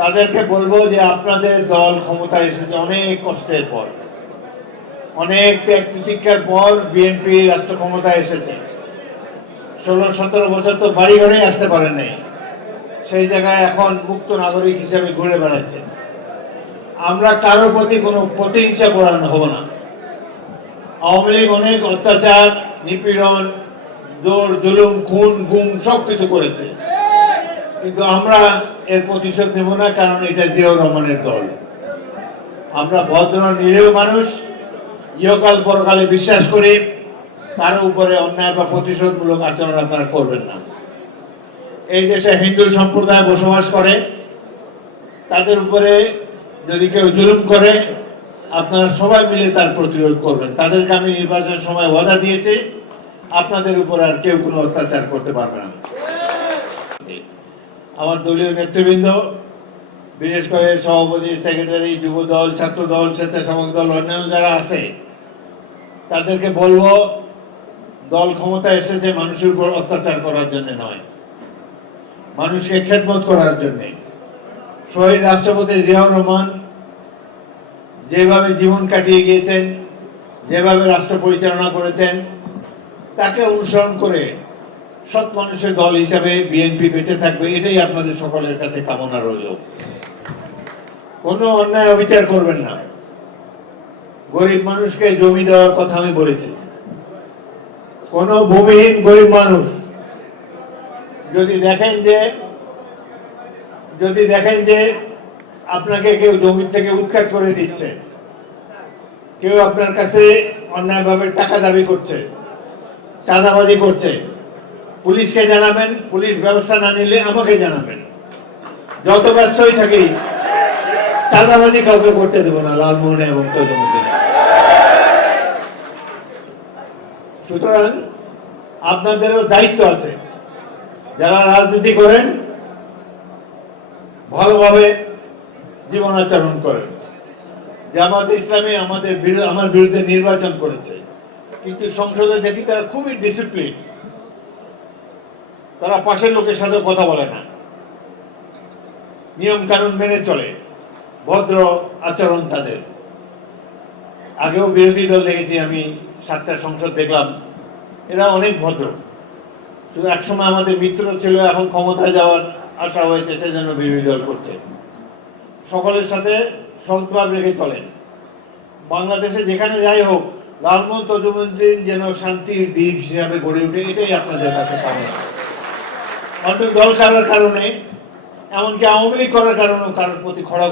তাদেরকে বলবো যে আপনাদের দল ক্ষমতায় এসেছে অনেক কষ্টের পর, অনেক ত্যাগ তিতিক্ষার পর বিএনপি রাষ্ট্র ক্ষমতায় এসেছে। 16-17 বছর তো বাড়ি ঘরে আসতে পারেন নাই, সেই জায়গায় এখন মুক্ত নাগরিক হিসেবে ঘুরে বেড়াচ্ছে। আমরা কারোর প্রতি কোনো প্রতিহিংসা পরায়ণ হব না। আওয়ামী লীগ অনেক অত্যাচার, নিপীড়ন, জোর জুলুম, খুন গুম সবকিছু করেছে, কিন্তু আমরা এর প্রতিশোধ নেব না, কারণ এটা জিয়াউর রহমানের দল। আমরা ভদ্র নিরীহ মানুষ, ইহকাল পরকালে বিশ্বাস করি, কারো উপরে অন্যায় বা প্রতিশোধমূলক আচরণ আপনারা করবেন না। এই দেশে হিন্দু সম্প্রদায় বসবাস করে, তাদের উপরে যদি কেউ জুলুম করে আপনারা সবাই মিলে তার প্রতিরোধ করবেন। তাদেরকে আমি নির্বাচনের সময় ওয়াদা দিয়েছি, আপনাদের উপর আর কেউ কোনো অত্যাচার করতে পারবে না। আমার দলীয় নেতৃবৃন্দ, বিশেষ করে সভাপতি, সেক্রেটারি, যুব দল, ছাত্র দল, স্বেচ্ছাসেবক দল, অন্যান্য যারা আছে, তাদেরকে বলবো দল ক্ষমতা এসেছে মানুষের উপর অত্যাচার করার জন্য নয়, মানুষকে খেদমত করার জন্য। শহীদ রাষ্ট্রপতি জিয়াউর রহমান যেভাবে জীবন কাটিয়ে গিয়েছেন, যেভাবে রাষ্ট্র পরিচালনা করেছেন, তাকে অনুসরণ করে সৎ মানুষের দল হিসাবে বিএনপি বেঁচে থাকবে, এটাই আপনাদের সকলের কাছে কামনা রইল। কোনো অন্যায় অবিচার করবেন না। গরিব মানুষকে জমি দেওয়ার কথা আমি বলেছি। কোন ভূমিহীন গরিব মানুষ যদি দেখেন যে আপনাকে কেউ জমি থেকে উৎখাত করে দিচ্ছে, কেউ আপনার কাছে অন্যায়ভাবে টাকা দাবি করছে, চাঁদাবাজি করছে, পুলিশকে জানাবেন। পুলিশ ব্যবস্থা না নিলে আমাকে জানাবেন। যত ব্যস্তই থাকি, চাঁদাবাজি কাউকে করতে দেব না, লালমোহনে এবং তজুমুদ্দিনে। সুতরাং আপনাদেরও দায়িত্ব আছে, যারা রাজনীতি করেন ভালোভাবে জীবন আচরণ করেন। জামাত ইসলামী আমার বিরুদ্ধে নির্বাচন করেছে, কিন্তু সংসদে দেখি তারা খুবই ডিসিপ্লিন, তারা পাশের লোকের সাথে কথা বলে না, নিয়ম কানুন মেনে চলে, ভদ্র আচরণ তাদের। আগেও বিরোধী দল দেখেছি আমি, 7টা সংসদ দেখলাম, এরা অনেক ভদ্র। শুধু একসময় আমাদের মিত্র ছিল, এখন ক্ষমতায় যাওয়ার আশা হয়েছে, সেজন্য বিরোধী দল করছে। সকলের সাথে সদ্ভাব রেখে চলেন। বাংলাদেশে যেখানে যাই হোক, লালমোহন তজুমুদ্দিন যেন শান্তির দ্বীপ হিসাবে গড়ে ওঠে, এটাই আপনাদের কাছে কামনা। অন্য দল করার কারণে, এমনকি আওয়ামী লীগ করার কারণেও কারোর প্রতি খড়া